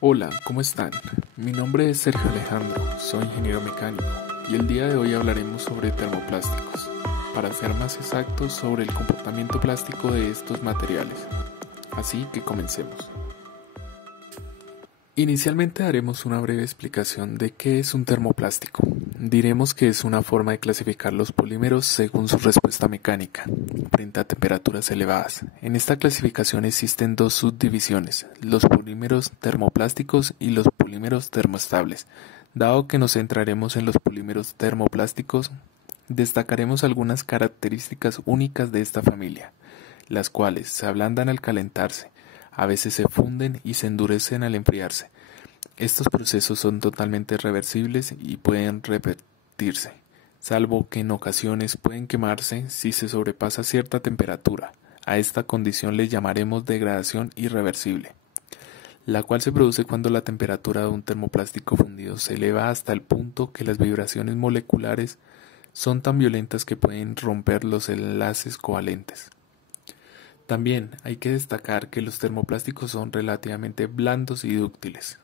Hola, ¿cómo están? Mi nombre es Sergio Alejandro, soy ingeniero mecánico y el día de hoy hablaremos sobre termoplásticos, para ser más exactos sobre el comportamiento plástico de estos materiales. Así que comencemos. Inicialmente haremos una breve explicación de qué es un termoplástico. Diremos que es una forma de clasificar los polímeros según su respuesta mecánica, frente a temperaturas elevadas. En esta clasificación existen dos subdivisiones, los polímeros termoplásticos y los polímeros termoestables. Dado que nos centraremos en los polímeros termoplásticos, destacaremos algunas características únicas de esta familia, las cuales se ablandan al calentarse, a veces se funden y se endurecen al enfriarse. Estos procesos son totalmente reversibles y pueden repetirse, salvo que en ocasiones pueden quemarse si se sobrepasa cierta temperatura. A esta condición le llamaremos degradación irreversible, la cual se produce cuando la temperatura de un termoplástico fundido se eleva hasta el punto que las vibraciones moleculares son tan violentas que pueden romper los enlaces covalentes. También hay que destacar que los termoplásticos son relativamente blandos y dúctiles.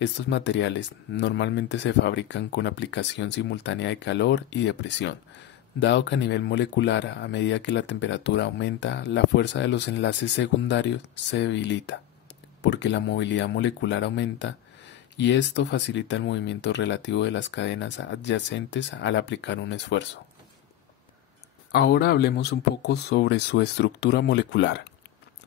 Estos materiales normalmente se fabrican con aplicación simultánea de calor y de presión, dado que a nivel molecular, a medida que la temperatura aumenta, la fuerza de los enlaces secundarios se debilita, porque la movilidad molecular aumenta y esto facilita el movimiento relativo de las cadenas adyacentes al aplicar un esfuerzo. Ahora hablemos un poco sobre su estructura molecular.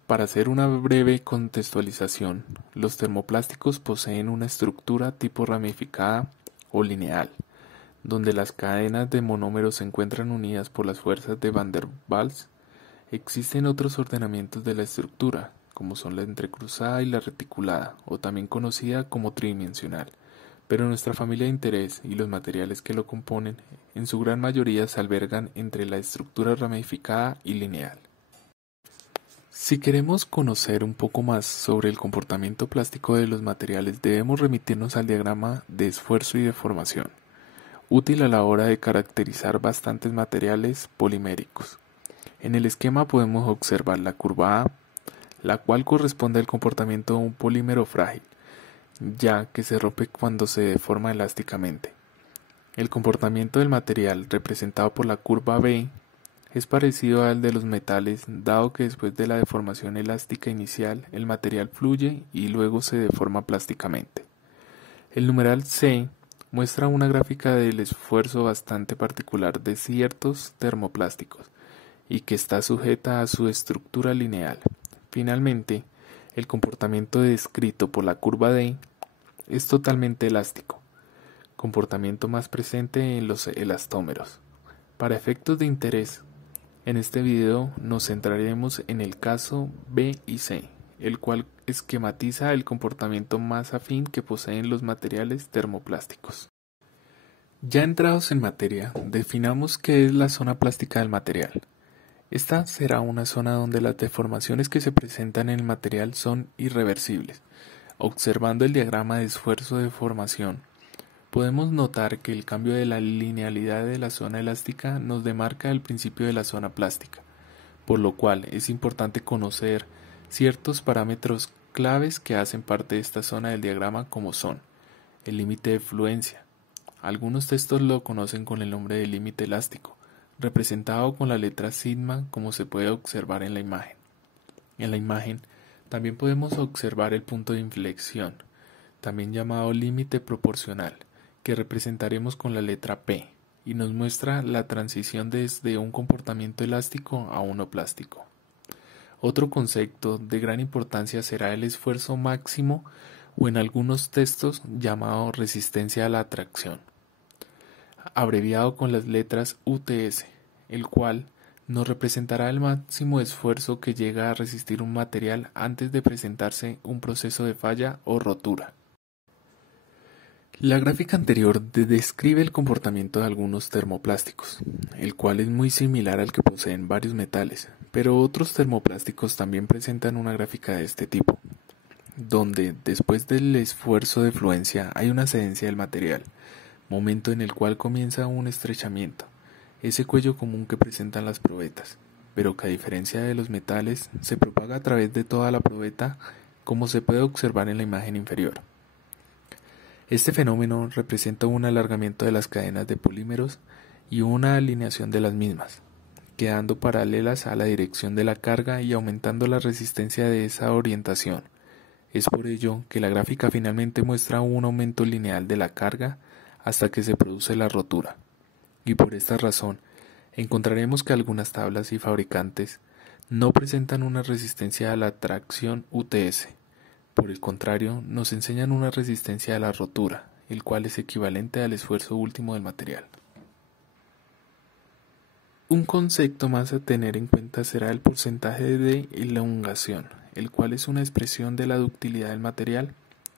Para hacer una breve contextualización, los termoplásticos poseen una estructura tipo ramificada o lineal, donde las cadenas de monómeros se encuentran unidas por las fuerzas de Van der Waals. Existen otros ordenamientos de la estructura, como son la entrecruzada y la reticulada, o también conocida como tridimensional, pero nuestra familia de interés y los materiales que lo componen en su gran mayoría se albergan entre la estructura ramificada y lineal. Si queremos conocer un poco más sobre el comportamiento plástico de los materiales, debemos remitirnos al diagrama de esfuerzo y deformación, útil a la hora de caracterizar bastantes materiales poliméricos. En el esquema podemos observar la curva A, la cual corresponde al comportamiento de un polímero frágil, ya que se rompe cuando se deforma elásticamente. El comportamiento del material, representado por la curva B, es parecido al de los metales, dado que después de la deformación elástica inicial, el material fluye y luego se deforma plásticamente. El numeral C muestra una gráfica del esfuerzo bastante particular de ciertos termoplásticos y que está sujeta a su estructura lineal. Finalmente, el comportamiento descrito por la curva D es totalmente elástico, comportamiento más presente en los elastómeros. Para efectos de interés, en este video nos centraremos en el caso B y C, el cual esquematiza el comportamiento más afín que poseen los materiales termoplásticos. Ya entrados en materia, definamos qué es la zona plástica del material. Esta será una zona donde las deformaciones que se presentan en el material son irreversibles. Observando el diagrama de esfuerzo de formación, podemos notar que el cambio de la linealidad de la zona elástica nos demarca el principio de la zona plástica, por lo cual es importante conocer ciertos parámetros claves que hacen parte de esta zona del diagrama, como son el límite de fluencia. Algunos textos lo conocen con el nombre de límite elástico, representado con la letra sigma, como se puede observar en la imagen. En la imagen también podemos observar el punto de inflexión, también llamado límite proporcional, que representaremos con la letra P, y nos muestra la transición desde un comportamiento elástico a uno plástico. Otro concepto de gran importancia será el esfuerzo máximo, o en algunos textos llamado resistencia a la atracción, abreviado con las letras UTS, el cual nos representará el máximo esfuerzo que llega a resistir un material antes de presentarse un proceso de falla o rotura. La gráfica anterior describe el comportamiento de algunos termoplásticos, el cual es muy similar al que poseen varios metales, pero otros termoplásticos también presentan una gráfica de este tipo, donde después del esfuerzo de fluencia hay una cedencia del material, momento en el cual comienza un estrechamiento, ese cuello común que presentan las probetas, pero que a diferencia de los metales se propaga a través de toda la probeta como se puede observar en la imagen inferior. Este fenómeno representa un alargamiento de las cadenas de polímeros y una alineación de las mismas, quedando paralelas a la dirección de la carga y aumentando la resistencia de esa orientación. Es por ello que la gráfica finalmente muestra un aumento lineal de la carga hasta que se produce la rotura. Y por esta razón, encontraremos que algunas tablas y fabricantes no presentan una resistencia a la tracción UTS. Por el contrario, nos enseñan una resistencia a la rotura, el cual es equivalente al esfuerzo último del material. Un concepto más a tener en cuenta será el porcentaje de elongación, el cual es una expresión de la ductilidad del material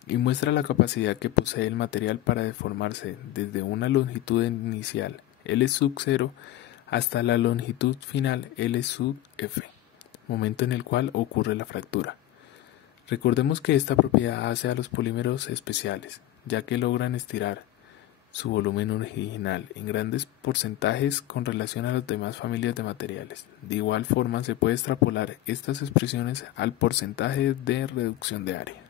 y muestra la capacidad que posee el material para deformarse desde una longitud inicial L0 hasta la longitud final L(f), momento en el cual ocurre la fractura. Recordemos que esta propiedad hace a los polímeros especiales, ya que logran estirar su volumen original en grandes porcentajes con relación a las demás familias de materiales. De igual forma se puede extrapolar estas expresiones al porcentaje de reducción de área.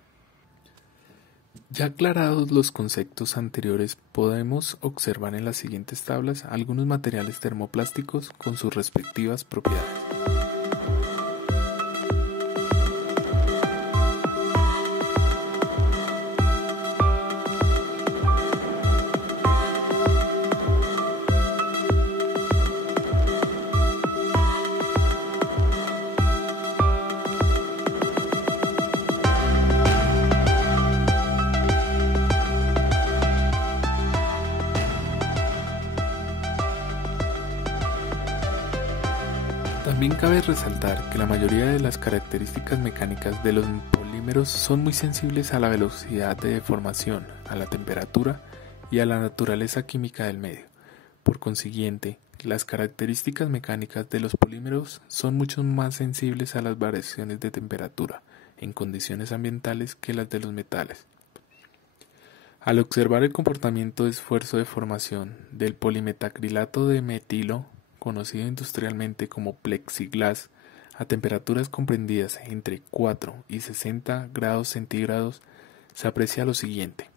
Ya aclarados los conceptos anteriores, podemos observar en las siguientes tablas algunos materiales termoplásticos con sus respectivas propiedades. También cabe resaltar que la mayoría de las características mecánicas de los polímeros son muy sensibles a la velocidad de deformación, a la temperatura y a la naturaleza química del medio. Por consiguiente, las características mecánicas de los polímeros son mucho más sensibles a las variaciones de temperatura en condiciones ambientales que las de los metales. Al observar el comportamiento de esfuerzo de formación del polimetacrilato de metilo, conocido industrialmente como plexiglas, a temperaturas comprendidas entre 4 y 60 grados centígrados, se aprecia lo siguiente.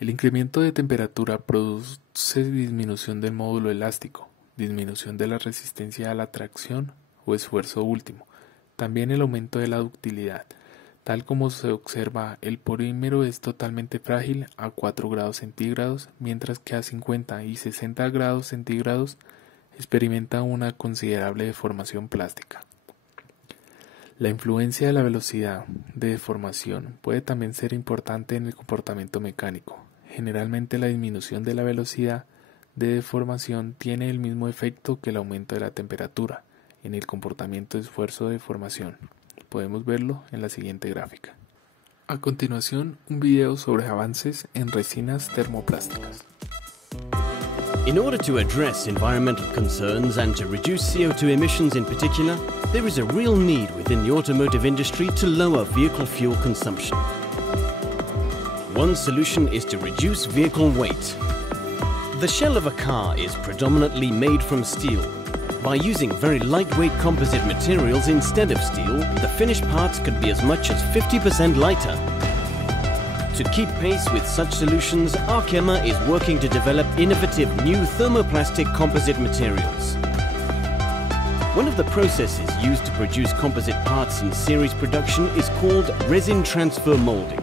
El incremento de temperatura produce disminución del módulo elástico, disminución de la resistencia a la tracción o esfuerzo último, también el aumento de la ductilidad. Tal como se observa, el polímero es totalmente frágil a 4 grados centígrados, mientras que a 50 y 60 grados centígrados experimenta una considerable deformación plástica. La influencia de la velocidad de deformación puede también ser importante en el comportamiento mecánico. Generalmente la disminución de la velocidad de deformación tiene el mismo efecto que el aumento de la temperatura en el comportamiento de esfuerzo de deformación. Podemos verlo en la siguiente gráfica. A continuación, un video sobre avances en resinas termoplásticas. In order to address environmental concerns and to reduce CO2 emissions in particular, there is a real need within the automotive industry to lower vehicle fuel consumption. One solution is to reduce vehicle weight. The shell of a car is predominantly made from steel. By using very lightweight composite materials instead of steel, the finished parts could be as much as 50% lighter. To keep pace with such solutions, Arkema is working to develop innovative new thermoplastic composite materials. One of the processes used to produce composite parts in series production is called resin transfer molding.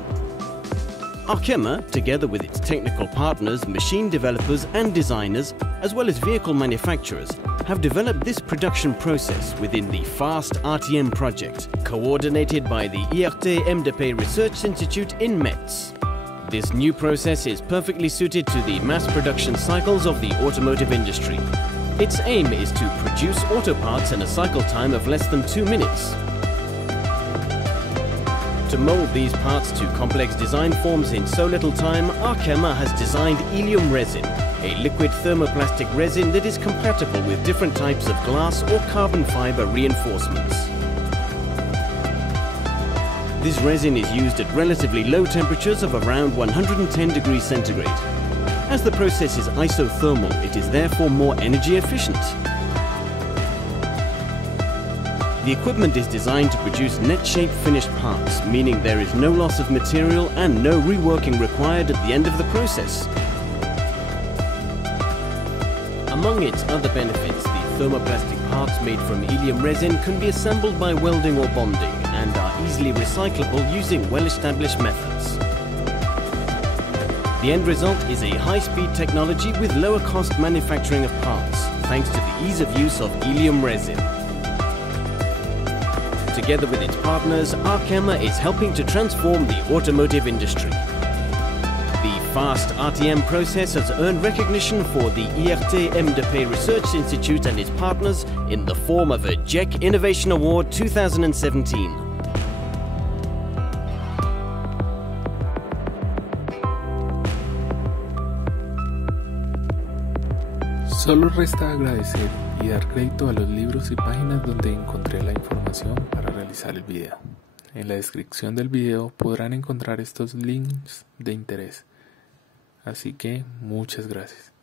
Arkema, together with its technical partners, machine developers and designers, as well as vehicle manufacturers, have developed this production process within the FAST RTM project, coordinated by the IRT MDP Research Institute in Metz. This new process is perfectly suited to the mass production cycles of the automotive industry. Its aim is to produce auto parts in a cycle time of less than 2 minutes. To mold these parts to complex design forms in so little time, Arkema has designed Ilium resin, a liquid thermoplastic resin that is compatible with different types of glass or carbon fiber reinforcements. This resin is used at relatively low temperatures of around 110 degrees centigrade. As the process is isothermal, it is therefore more energy efficient. The equipment is designed to produce net-shape finished parts, meaning there is no loss of material and no reworking required at the end of the process. Among its other benefits, the thermoplastic parts made from helium resin can be assembled by welding or bonding and are easily recyclable using well-established methods. The end result is a high-speed technology with lower cost manufacturing of parts, thanks to the ease of use of helium resin. Together with its partners, Arkema is helping to transform the automotive industry. The FAST RTM process has earned recognition for the IRT M2P Research Institute and its partners in the form of a JEC Innovation Award 2017. Solo resta agradecer y dar crédito a los libros y páginas donde encontré la información para realizar el video. En la descripción del video podrán encontrar estos links de interés. Así que muchas gracias.